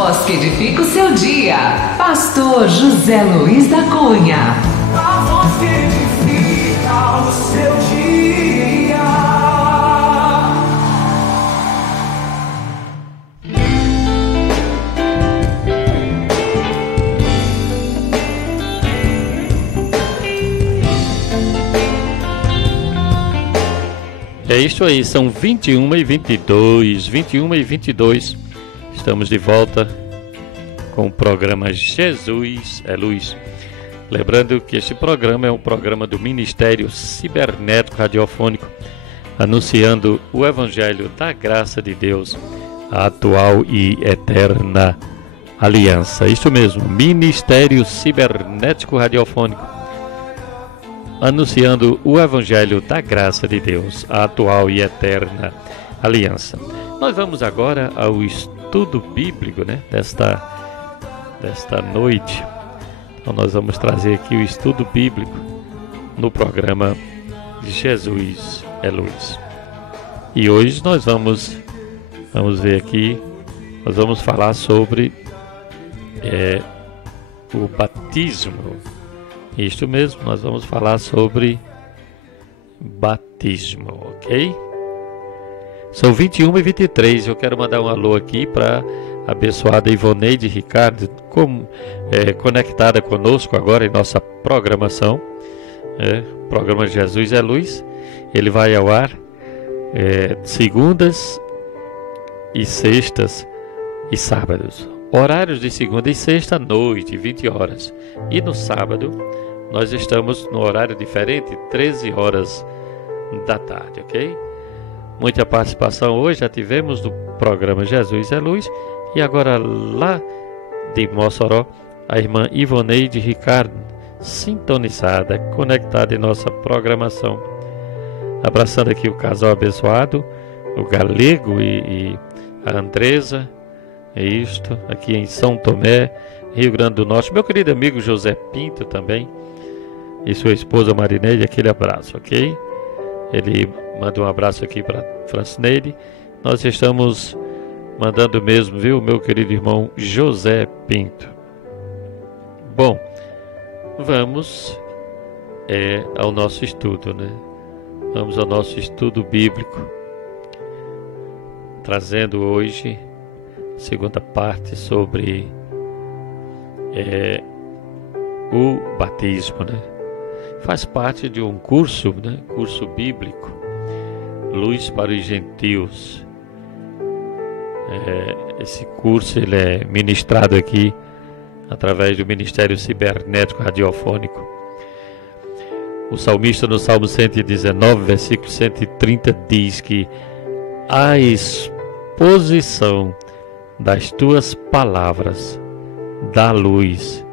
voz que edifica o seu dia. Pastor José Luiz da Cunha. A voz que edifica o seu dia. É isso aí, são 21h22. Estamos de volta com o programa Jesus é Luz. Lembrando que este programa é um programa do Ministério Cibernético Radiofônico, anunciando o Evangelho da Graça de Deus, a atual e eterna aliança. Isto mesmo, Ministério Cibernético Radiofônico, anunciando o Evangelho da Graça de Deus, a atual e eterna aliança. Nós vamos agora ao estudo bíblico, desta noite. Então nós vamos trazer aqui o estudo bíblico no programa Jesus é Luz. E hoje nós vamos ver aqui, nós vamos falar sobre o batismo. Isto mesmo, nós vamos falar sobre batismo, ok? São 21h23, eu quero mandar um alô aqui para a abençoada Ivoneide Ricardo, conectada conosco agora em nossa programação. Programa Jesus é Luz. Ele vai ao ar segundas e sextas e sábados. Horários de segunda e sexta noite, 20 horas. E no sábado, nós estamos no horário diferente, 13 horas da tarde, ok? Muita participação hoje, já tivemos no programa Jesus é Luz. E agora lá de Mossoró, a irmã Ivoneide Ricardo, sintonizada, conectada em nossa programação. Abraçando aqui o casal abençoado, o Galego e a Andresa. É isto, aqui em São Tomé, Rio Grande do Norte. Meu querido amigo José Pinto também, e sua esposa Marineide, aquele abraço, ok? Ele manda um abraço aqui para Francineide. Nós estamos mandando mesmo, viu, meu querido irmão José Pinto. Bom, vamos ao nosso estudo, Vamos ao nosso estudo bíblico, trazendo hoje segunda parte sobre o batismo, Faz parte de um curso, curso bíblico, Luz para os Gentios. Esse curso ele é ministrado aqui através do Ministério Cibernético Radiofônico. O salmista no Salmo 119, versículo 130 diz que a exposição das tuas palavras dá luz,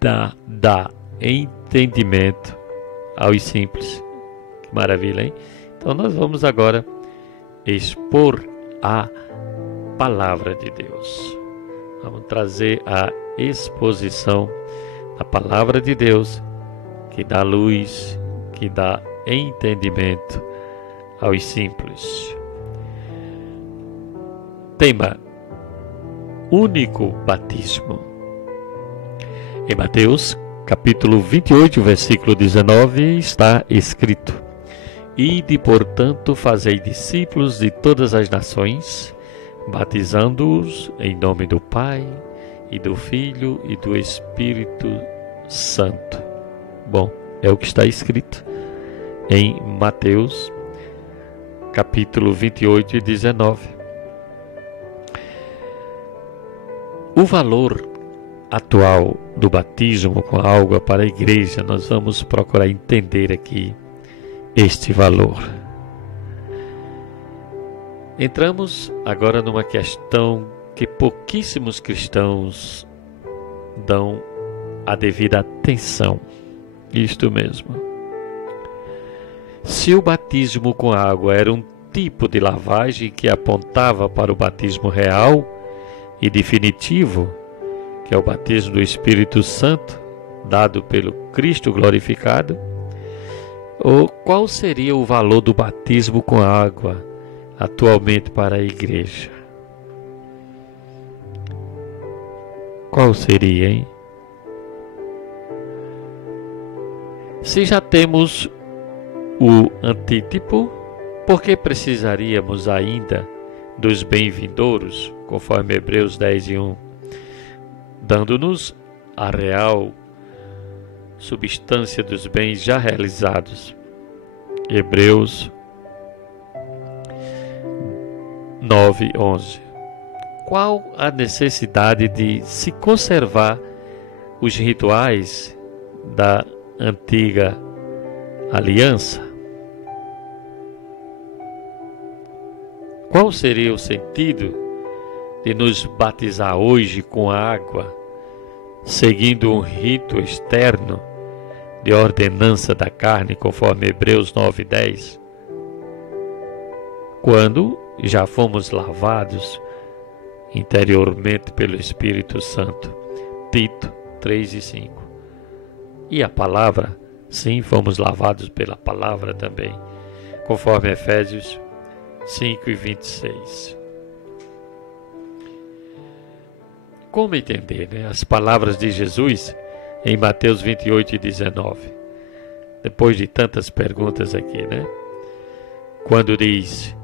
dá entendimento aos simples. Que maravilha, hein? Então nós vamos agora expor a palavra de Deus. Vamos trazer a exposição da palavra de Deus, que dá luz, que dá entendimento aos simples. Tema: único batismo. Em Mateus, capítulo 28, versículo 19, está escrito: Ide, portanto, fazei discípulos de todas as nações, batizando-os em nome do Pai, e do Filho, e do Espírito Santo. Bom, é o que está escrito em Mateus, capítulo 28 e 19. O valor atual do batismo com água para a igreja, nós vamos procurar entender aqui este valor. Entramos agora numa questão que pouquíssimos cristãos dão a devida atenção. Isto mesmo. Se o batismo com água era um tipo de lavagem que apontava para o batismo real e definitivo, que é o batismo do Espírito Santo, dado pelo Cristo glorificado, ou qual seria o valor do batismo com água atualmente para a igreja? Qual seria, hein? Se já temos o antítipo, por que precisaríamos ainda dos bem-vindouros, conforme Hebreus 10:1, dando-nos a real substância dos bens já realizados? Hebreus 9:11. Qual a necessidade de se conservar os rituais da antiga aliança? Qual seria o sentido de nos batizar hoje com água, seguindo um rito externo de ordenança da carne, conforme Hebreus 9:10, quando já fomos lavados interiormente pelo Espírito Santo? Tito 3:5. E a palavra, sim, fomos lavados pela palavra também, conforme Efésios 5:26. Como entender, as palavras de Jesus em Mateus 28:19? Depois de tantas perguntas aqui, quando diz: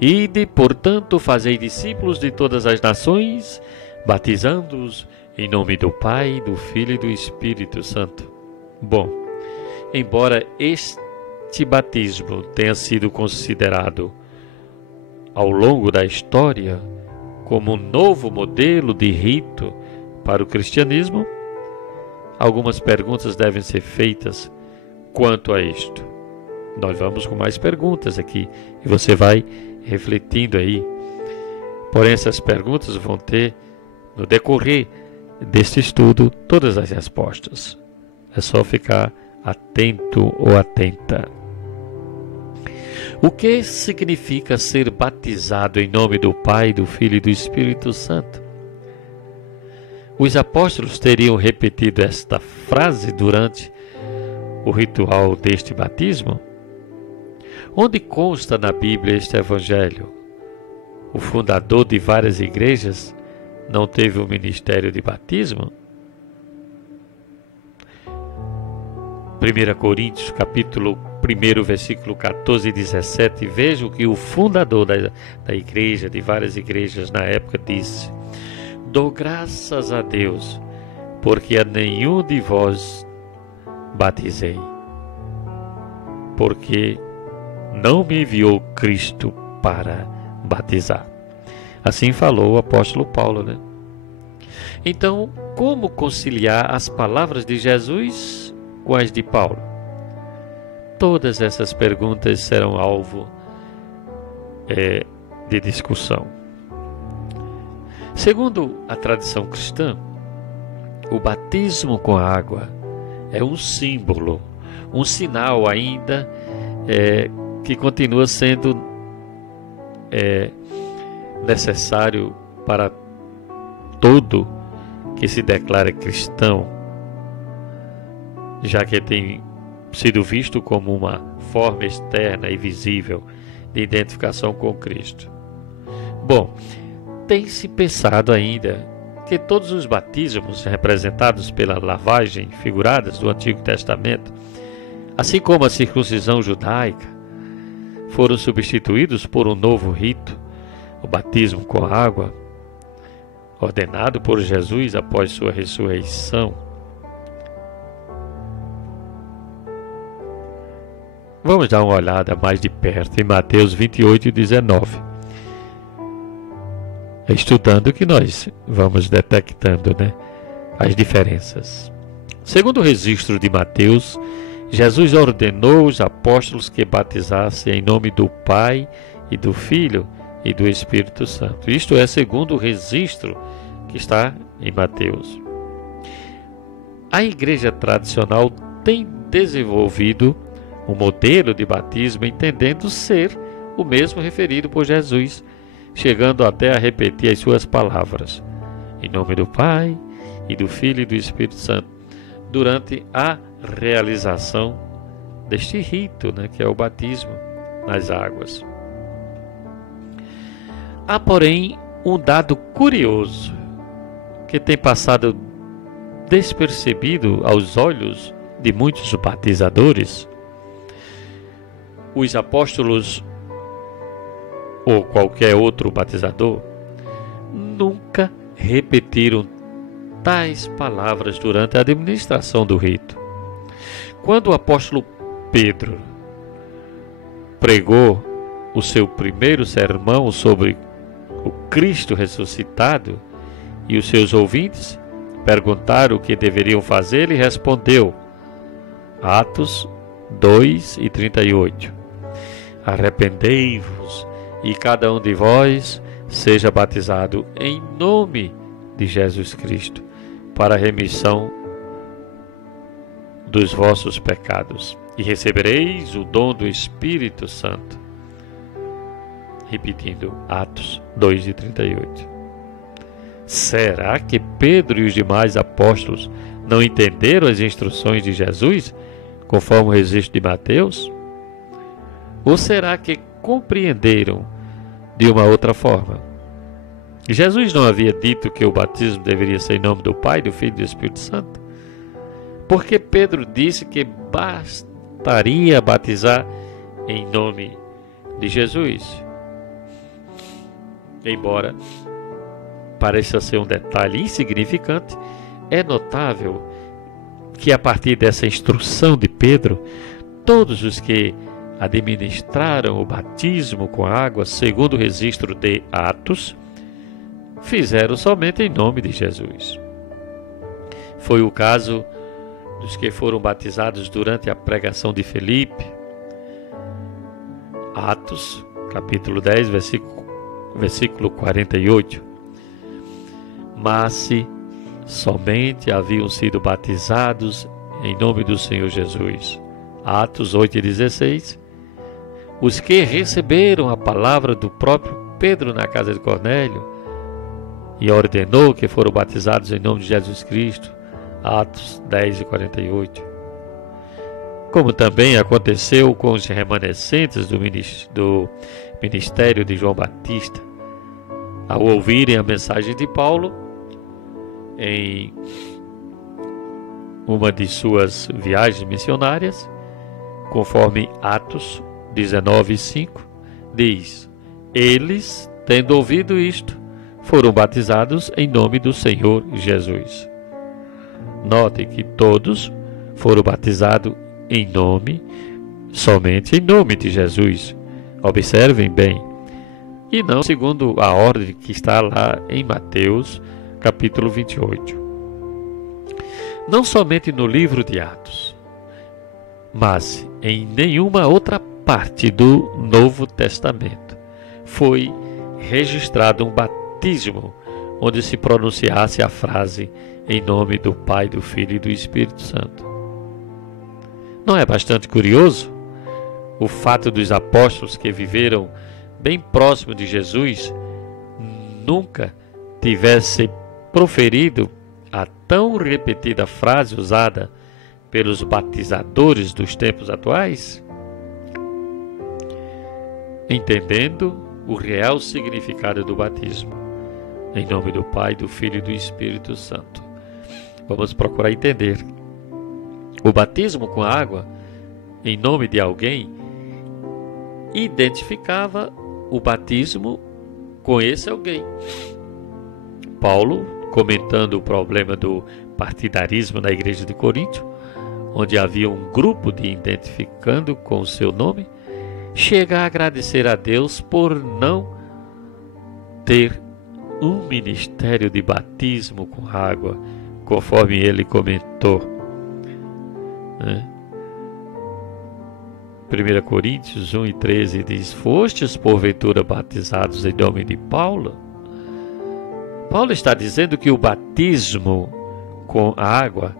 Ide, portanto, fazei discípulos de todas as nações, batizando-os em nome do Pai, do Filho e do Espírito Santo. Bom, embora este batismo tenha sido considerado ao longo da história como um novo modelo de rito para o cristianismo, algumas perguntas devem ser feitas quanto a isto. Nós vamos com mais perguntas aqui e você vai refletindo aí. Porém, essas perguntas vão ter, no decorrer deste estudo, todas as respostas. É só ficar atento ou atenta. O que significa ser batizado em nome do Pai, do Filho e do Espírito Santo? Os apóstolos teriam repetido esta frase durante o ritual deste batismo? Onde consta na Bíblia este evangelho? O fundador de várias igrejas não teve um ministério de batismo? 1 Coríntios, capítulo 1, versículo 14 e 17, veja o que o fundador da igreja, de várias igrejas na época, disse: Dou graças a Deus, porque a nenhum de vós batizei, porque não me enviou Cristo para batizar. Assim falou o apóstolo Paulo, Então, como conciliar as palavras de Jesus com as de Paulo? Todas essas perguntas serão alvo de discussão. Segundo a tradição cristã, o batismo com a água é um símbolo, um sinal ainda que continua sendo necessário para todo que se declara cristão, já que tem sido visto como uma forma externa e visível de identificação com Cristo. Bom, tem-se pensado ainda que todos os batismos representados pela lavagem figuradas do Antigo Testamento, assim como a circuncisão judaica, foram substituídos por um novo rito, o batismo com água, ordenado por Jesus após sua ressurreição. Vamos dar uma olhada mais de perto em Mateus 28:19. Estudando que nós vamos detectando, as diferenças. Segundo o registro de Mateus, Jesus ordenou os apóstolos que batizassem em nome do Pai e do Filho e do Espírito Santo. Isto é segundo o registro que está em Mateus. A igreja tradicional tem desenvolvido um modelo de batismo entendendo ser o mesmo referido por Jesus, chegando até a repetir as suas palavras, em nome do Pai e do Filho e do Espírito Santo, durante a realização deste rito, que é o batismo nas águas. Há, porém, um dado curioso que tem passado despercebido aos olhos de muitos batizadores. Os apóstolos ou qualquer outro batizador nunca repetiram tais palavras durante a administração do rito. Quando o apóstolo Pedro pregou o seu primeiro sermão sobre o Cristo ressuscitado e os seus ouvintes perguntaram o que deveriam fazer, ele respondeu, Atos 2:38, arrependei-vos e cada um de vós seja batizado em nome de Jesus Cristo para a remissão dos vossos pecados e recebereis o dom do Espírito Santo. Repetindo, Atos 2:38. Será que Pedro e os demais apóstolos não entenderam as instruções de Jesus, conforme o registro de Mateus? Ou será que compreenderam de uma outra forma? Jesus não havia dito que o batismo deveria ser em nome do Pai, do Filho e do Espírito Santo? Porque Pedro disse que bastaria batizar em nome de Jesus. Embora pareça ser um detalhe insignificante, é notável que a partir dessa instrução de Pedro, todos os que administraram o batismo com água, segundo o registro de Atos, fizeram somente em nome de Jesus. Foi o caso dos que foram batizados durante a pregação de Filipe. Atos, capítulo 10, versículo 48. Mas se somente haviam sido batizados em nome do Senhor Jesus. Atos 8:16. Os que receberam a palavra do próprio Pedro na casa de Cornélio e ordenou que foram batizados em nome de Jesus Cristo. Atos 10:48. Como também aconteceu com os remanescentes do ministério de João Batista, ao ouvirem a mensagem de Paulo, em uma de suas viagens missionárias, conforme Atos 19:5, diz: eles, tendo ouvido isto, foram batizados em nome do Senhor Jesus. Notem que todos foram batizados em nome, somente em nome de Jesus. Observem bem. E não segundo a ordem que está lá em Mateus, capítulo 28. Não somente no livro de Atos, mas em nenhuma outra parte do Novo Testamento foi registrado um batismo onde se pronunciasse a frase em nome do Pai, do Filho e do Espírito Santo. Não é bastante curioso o fato dos apóstolos que viveram bem próximo de Jesus nunca tivessem proferido a tão repetida frase usada pelos batizadores dos tempos atuais? Entendendo o real significado do batismo, em nome do Pai, do Filho e do Espírito Santo. Vamos procurar entender. O batismo com água, em nome de alguém, identificava o batismo com esse alguém. Paulo, comentando o problema do partidarismo na igreja de Corinto, onde havia um grupo de identificando com o seu nome, chega a agradecer a Deus por não ter um ministério de batismo com água, conforme ele comentou. 1 Coríntios 1:13 diz: fostes porventura batizados em nome de Paulo? Paulo está dizendo que o batismo com água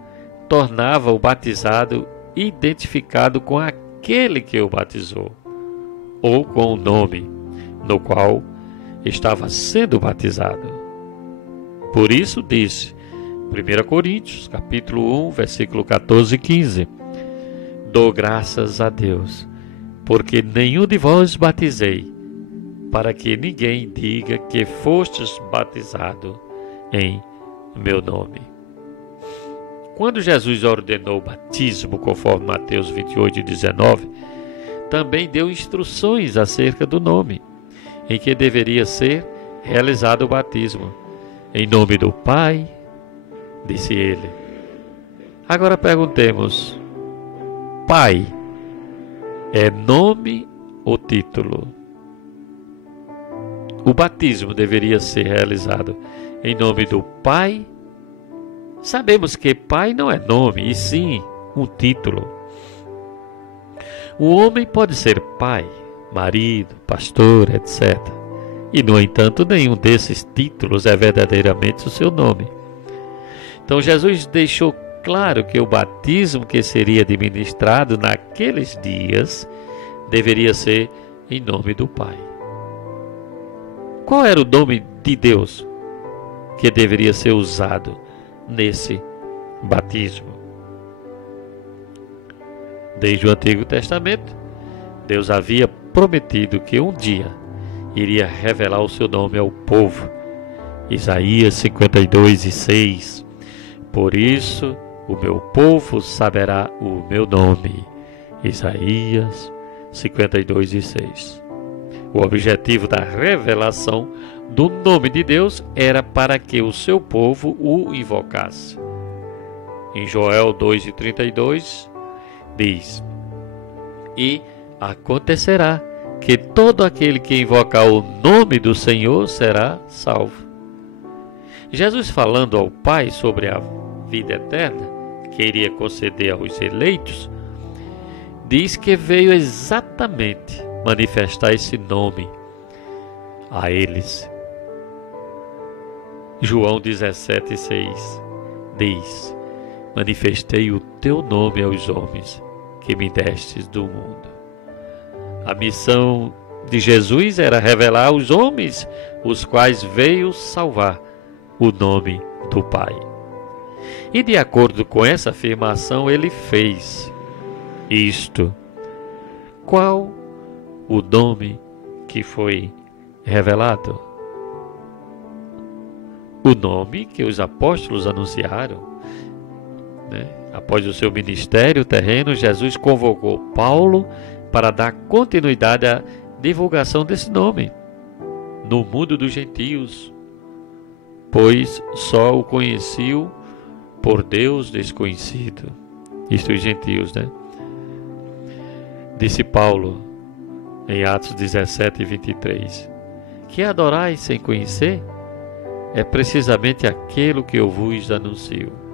tornava o batizado identificado com aquele que o batizou, ou com o nome no qual estava sendo batizado. Por isso disse, 1 Coríntios, capítulo 1, versículo 14 e 15, dou graças a Deus, porque nenhum de vós batizei, para que ninguém diga que fostes batizado em meu nome. Quando Jesus ordenou o batismo, conforme Mateus 28:19, também deu instruções acerca do nome, em que deveria ser realizado o batismo. Em nome do Pai, disse ele. Agora perguntemos: Pai é nome ou título? O batismo deveria ser realizado em nome do Pai. Sabemos que Pai não é nome, e sim um título. O homem pode ser pai, marido, pastor, etc. E, no entanto, nenhum desses títulos é verdadeiramente o seu nome. Então, Jesus deixou claro que o batismo que seria administrado naqueles dias deveria ser em nome do Pai. Qual era o nome de Deus que deveria ser usado nesse batismo? Desde o Antigo Testamento, Deus havia prometido que um dia iria revelar o seu nome ao povo. Isaías 52:6. Por isso o meu povo saberá o meu nome. Isaías 52:6. O objetivo da revelação do nome de Deus era para que o seu povo o invocasse. Em Joel 2:32 diz: E acontecerá que todo aquele que invocar o nome do Senhor será salvo. Jesus, falando ao Pai sobre a vida eterna que iria conceder aos eleitos, diz que veio exatamente manifestar esse nome a eles. João 17:6 diz: Manifestei o teu nome aos homens que me destes do mundo. A missão de Jesus era revelar aos homens, os quais veio salvar, o nome do Pai. E de acordo com essa afirmação, ele fez isto. Qual o nome que foi revelado? O nome que os apóstolos anunciaram. Após o seu ministério terreno, Jesus convocou Paulo para dar continuidade à divulgação desse nome no mundo dos gentios, pois só o conheciam por Deus desconhecido. Isto os gentios, Disse Paulo em Atos 17:23: Que adorais sem conhecer é precisamente aquilo que eu vos anuncio.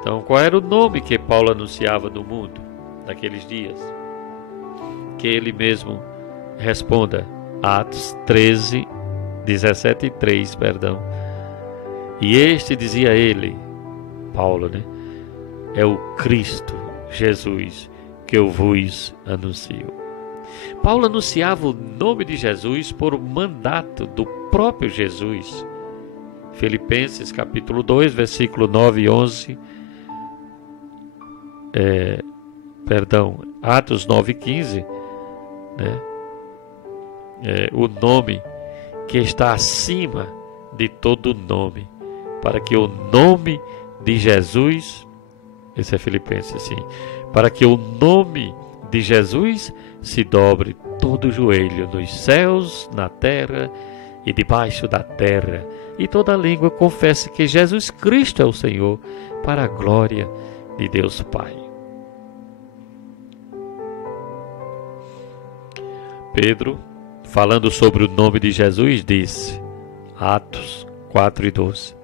Então, qual era o nome que Paulo anunciava no mundo naqueles dias? Que ele mesmo responda. Atos 17:3, perdão. E este, dizia ele, Paulo, é o Cristo Jesus que eu vos anuncio. Paulo anunciava o nome de Jesus por mandato do próprio Jesus. Filipenses capítulo 2, versículo 9 e 11. Atos 9:15, o nome que está acima de todo nome, para que o nome de Jesus, esse é Filipenses, sim, para que o nome de Jesus se dobre todo o joelho nos céus, na terra e debaixo da terra, e toda língua confesse que Jesus Cristo é o Senhor, para a glória de Deus Pai. Pedro, falando sobre o nome de Jesus, disse, Atos 4:12,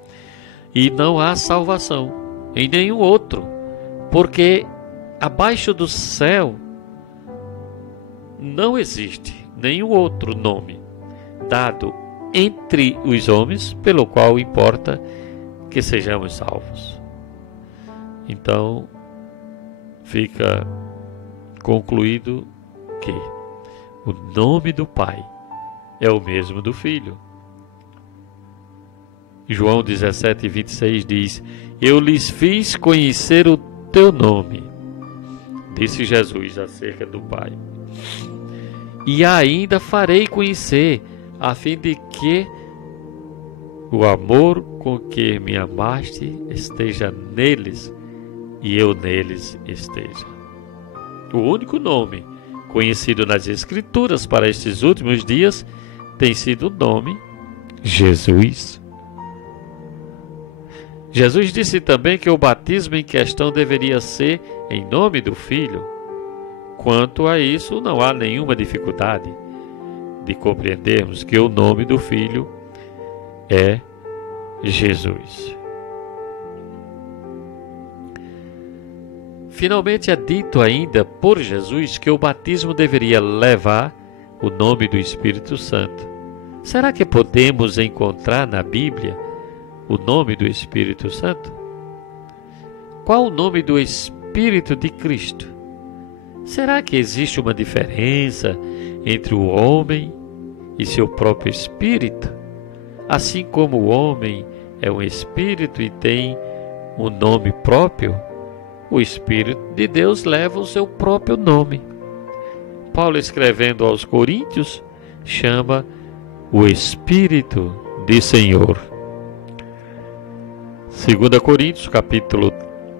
E não há salvação em nenhum outro, porque abaixo do céu não existe nenhum outro nome dado entre os homens pelo qual importa que sejamos salvos. Então, fica concluído que o nome do Pai é o mesmo do Filho. João 17:26 diz: Eu lhes fiz conhecer o teu nome, disse Jesus acerca do Pai. E ainda farei conhecer, a fim de que o amor com que me amaste esteja neles e eu neles esteja. O único nome conhecido nas Escrituras para estes últimos dias tem sido o nome Jesus. Jesus disse também que o batismo em questão deveria ser em nome do Filho. Quanto a isso, não há nenhuma dificuldade de compreendermos que o nome do Filho é Jesus. Finalmente é dito ainda por Jesus que o batismo deveria levar o nome do Espírito Santo. Será que podemos encontrar na Bíblia o nome do Espírito Santo? Qual o nome do Espírito de Cristo? Será que existe uma diferença entre o homem e seu próprio espírito? Assim como o homem é um espírito e tem um nome próprio, o Espírito de Deus leva o seu próprio nome. Paulo, escrevendo aos Coríntios, chama o Espírito de Senhor. 2 Coríntios, capítulo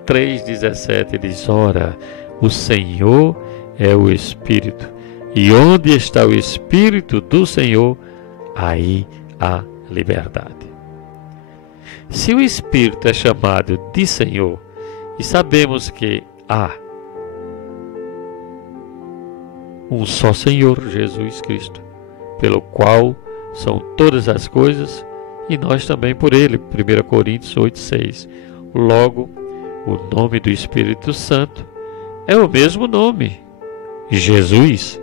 3, 17, diz: ora, o Senhor é o Espírito, e onde está o Espírito do Senhor, aí há liberdade. Se o Espírito é chamado de Senhor, e sabemos que há um só Senhor, Jesus Cristo, pelo qual são todas as coisas, e nós também por Ele, 1 Coríntios 8,6. Logo, o nome do Espírito Santo é o mesmo nome, Jesus.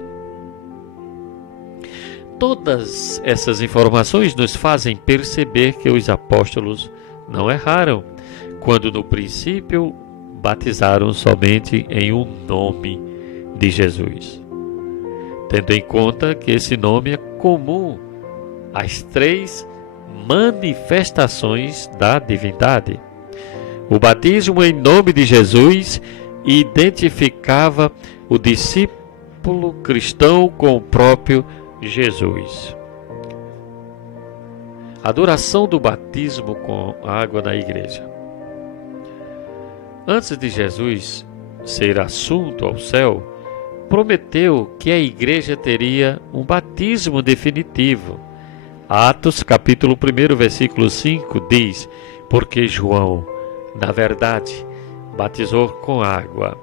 Todas essas informações nos fazem perceber que os apóstolos não erraram, quando no princípio batizaram somente em um nome de Jesus, tendo em conta que esse nome é comum às três manifestações da divindade. O batismo em nome de Jesus identificava o discípulo cristão com o próprio Jesus. A duração do batismo com água na igreja. Antes de Jesus ser assunto ao céu, prometeu que a igreja teria um batismo definitivo. Atos, capítulo 1, versículo 5, diz: porque João, na verdade, batizou com água,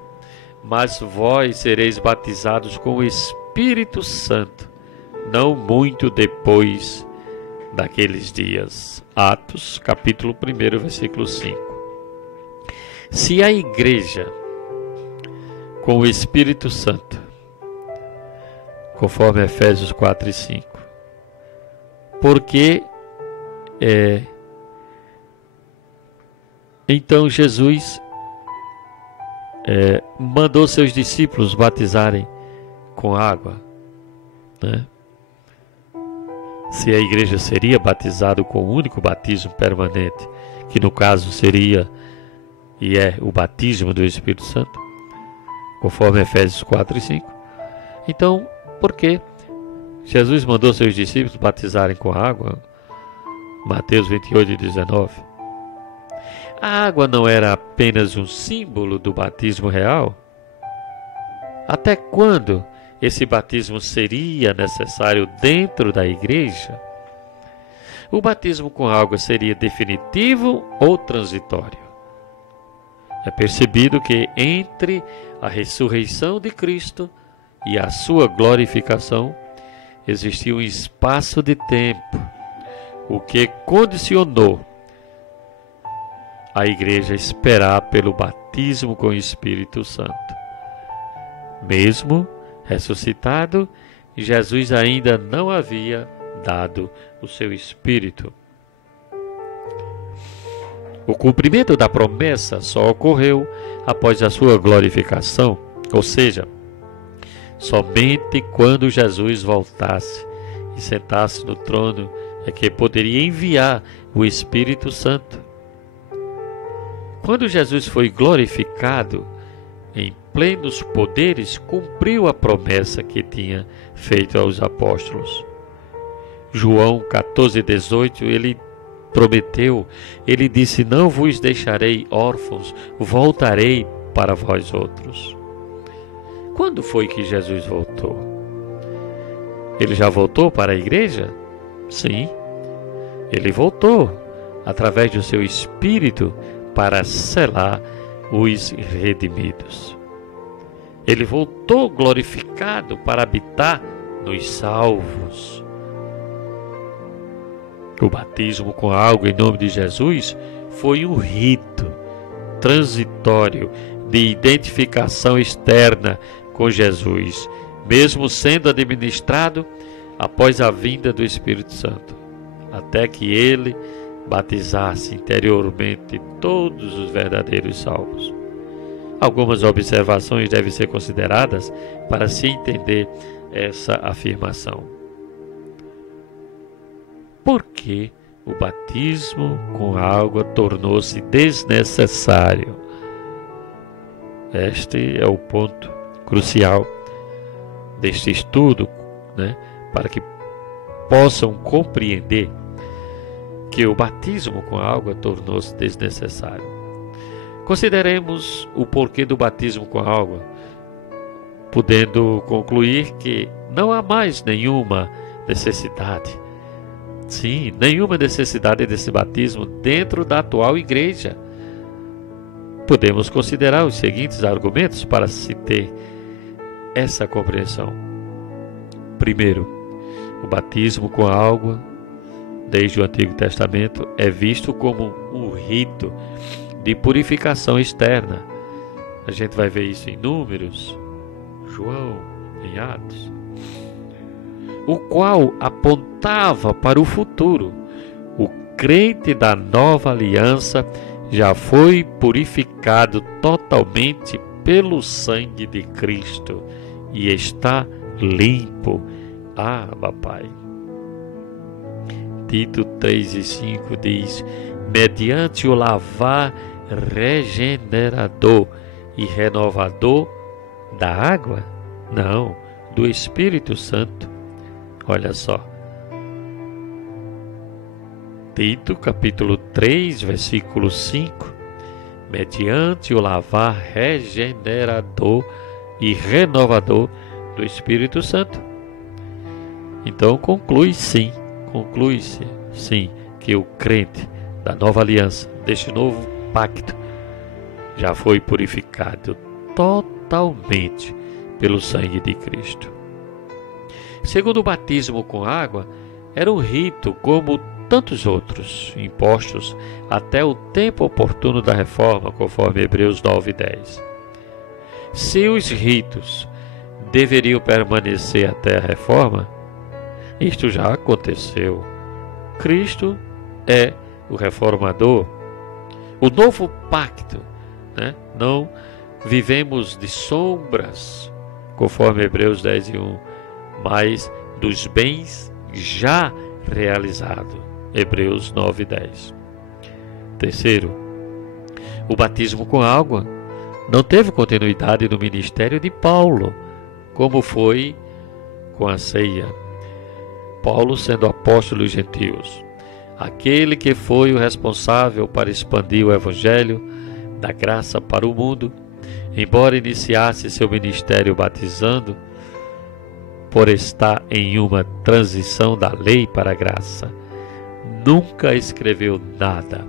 mas vós sereis batizados com o Espírito Santo, não muito depois daqueles dias. Atos, capítulo 1, versículo 5. Se a igreja com o Espírito Santo, conforme Efésios 4 e 5, porque então Jesus mandou seus discípulos batizarem com água, né? Se a igreja seria batizada com um único batismo permanente, que no caso seria e é o batismo do Espírito Santo, conforme Efésios 4 e 5. Então, por que Jesus mandou seus discípulos batizarem com água? Mateus 28 e 19. A água não era apenas um símbolo do batismo real? Até quando esse batismo seria necessário dentro da igreja? O batismo com água seria definitivo ou transitório? É percebido que entre a ressurreição de Cristo e a sua glorificação existia um espaço de tempo, o que condicionou a igreja a esperar pelo batismo com o Espírito Santo. Mesmo ressuscitado, Jesus ainda não havia dado o seu Espírito. O cumprimento da promessa só ocorreu após a sua glorificação, ou seja, somente quando Jesus voltasse e sentasse no trono é que poderia enviar o Espírito Santo. Quando Jesus foi glorificado em plenos poderes, cumpriu a promessa que tinha feito aos apóstolos. João 14,18, ele prometeu, ele disse: não vos deixarei órfãos, voltarei para vós outros. Quando foi que Jesus voltou? Ele já voltou para a igreja? Sim, ele voltou através do seu Espírito para selar os redimidos. Ele voltou glorificado para habitar nos salvos. O batismo com água em nome de Jesus foi um rito transitório de identificação externa com Jesus, mesmo sendo administrado após a vinda do Espírito Santo, até que ele batizasse interiormente todos os verdadeiros salvos. Algumas observações devem ser consideradas para se entender essa afirmação. Por que o batismo com água tornou-se desnecessário? Este é o ponto crucial deste estudo, para que possam compreender que o batismo com água tornou-se desnecessário. Consideremos o porquê do batismo com água, podendo concluir que não há mais nenhuma necessidade. Sim, nenhuma necessidade desse batismo dentro da atual igreja. Podemos considerar os seguintes argumentos para se ter essa compreensão. Primeiro, o batismo com água, desde o Antigo Testamento, é visto como um rito de purificação externa. A gente vai ver isso em Números, João, em Atos, o qual apontava para o futuro. O crente da nova aliança já foi purificado totalmente pelo sangue de Cristo e está limpo. Pai. Tito 3:5 diz: mediante o lavar regenerador e renovador da água? Não, do Espírito Santo. Olha só. Tito capítulo 3, versículo 5. Mediante o lavar regenerador e renovador do Espírito Santo. Então conclui-se sim, que o crente da nova aliança, deste novo pacto, já foi purificado totalmente pelo sangue de Cristo. Segundo, o batismo com água era um rito como tantos outros impostos até o tempo oportuno da reforma, conforme Hebreus 9:10. Se os ritos deveriam permanecer até a reforma, isto já aconteceu. Cristo é o reformador. O novo pacto, não vivemos de sombras, conforme Hebreus 10:1, mas dos bens já realizados, Hebreus 9:10. Terceiro, o batismo com água não teve continuidade no ministério de Paulo, como foi com a ceia. Paulo sendo apóstolo dos gentios, aquele que foi o responsável para expandir o evangelho da graça para o mundo, embora iniciasse seu ministério batizando, por estar em uma transição da lei para a graça, nunca escreveu nada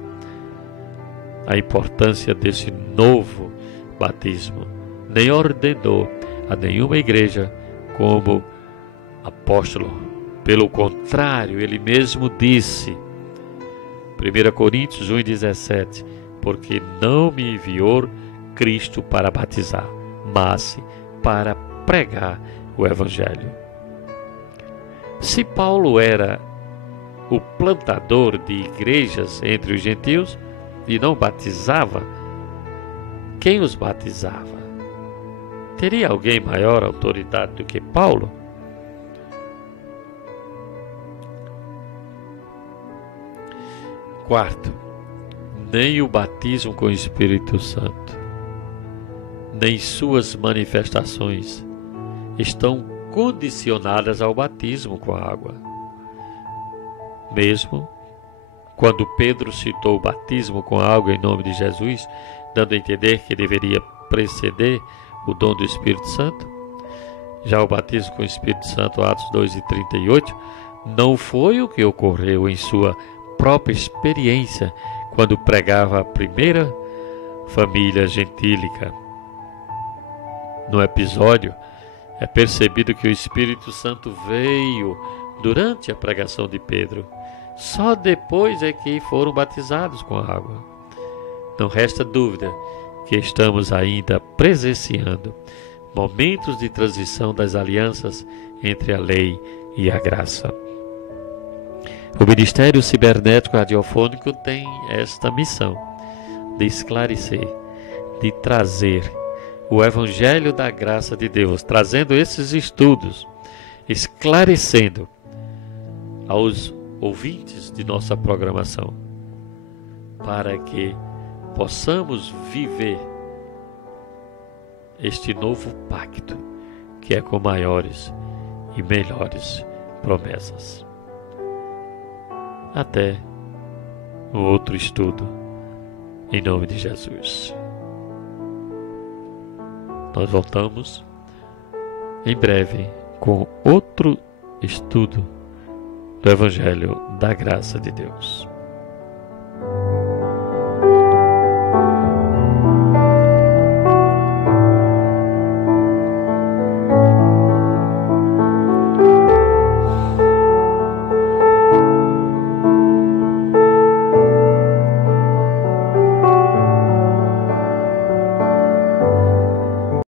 a importância desse novo batismo, nem ordenou a nenhuma igreja como apóstolo. Pelo contrário, ele mesmo disse, 1 Coríntios 1:17, porque não me enviou Cristo para batizar, mas para pregar o Evangelho. Se Paulo era o plantador de igrejas entre os gentios e não batizava, quem os batizava? Teria alguém maior autoridade do que Paulo? Quarto, nem o batismo com o Espírito Santo, nem suas manifestações estão condicionadas ao batismo com a água. Mesmo quando Pedro citou o batismo com água em nome de Jesus, dando a entender que deveria preceder o dom do Espírito Santo. Já o batismo com o Espírito Santo, Atos 2:38, não foi o que ocorreu em sua própria experiência quando pregava a primeira família gentílica. No episódio, é percebido que o Espírito Santo veio durante a pregação de Pedro. Só depois é que foram batizados com a água. Não resta dúvida que estamos ainda presenciando momentos de transição das alianças entre a lei e a graça. O Ministério Cibernético Radiofônico tem esta missão de esclarecer, de trazer o Evangelho da graça de Deus, trazendo esses estudos, esclarecendo aos ouvintes de nossa programação, para que possamos viver este novo pacto, que é com maiores e melhores promessas. Até o outro estudo, em nome de Jesus. Nós voltamos em breve com outro estudo do Evangelho da Graça de Deus.